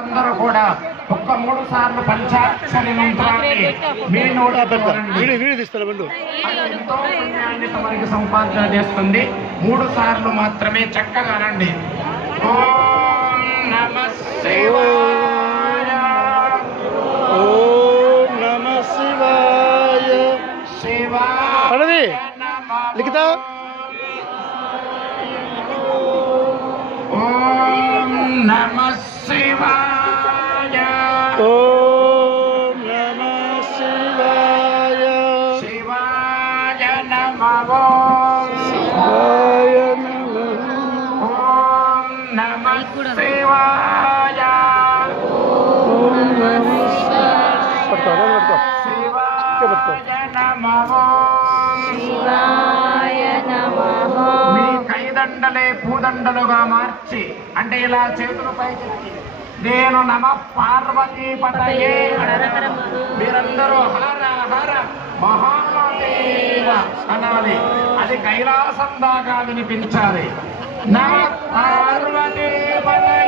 అందరూ కూడా ఒక్క 3 సార్లు పంచాక్షరి మంత్రాన్ని మీ నోట ఎంతో పుణ్యాన్ని మనకి సంపాదన చేస్తుంది. 3 సార్లు మాత్రమే చక్కగా రండి. ఓం నమః శివాయ, ఓం నమః శివాయ. శివాయ లిఖిత ఓం నమః శివాయ, ఓం నమః శివాయ. శివాయ నమః శివాయ నమః. ఓం నమః శివాయ, ఓం నమః శివాయ. శివాయ నమః. శివాయ నమః. మీ కైదండలే పూదండలుగా మార్చి అంటే ఇలా చేతులు పైకెత్తి నేను నమ పార్వతీ పతయే మీరందరూ హర హర మహాదేవ అనాలి. అది కైలాసం దాకా వినిపించాలి. నమ పార్వతీ పతయే.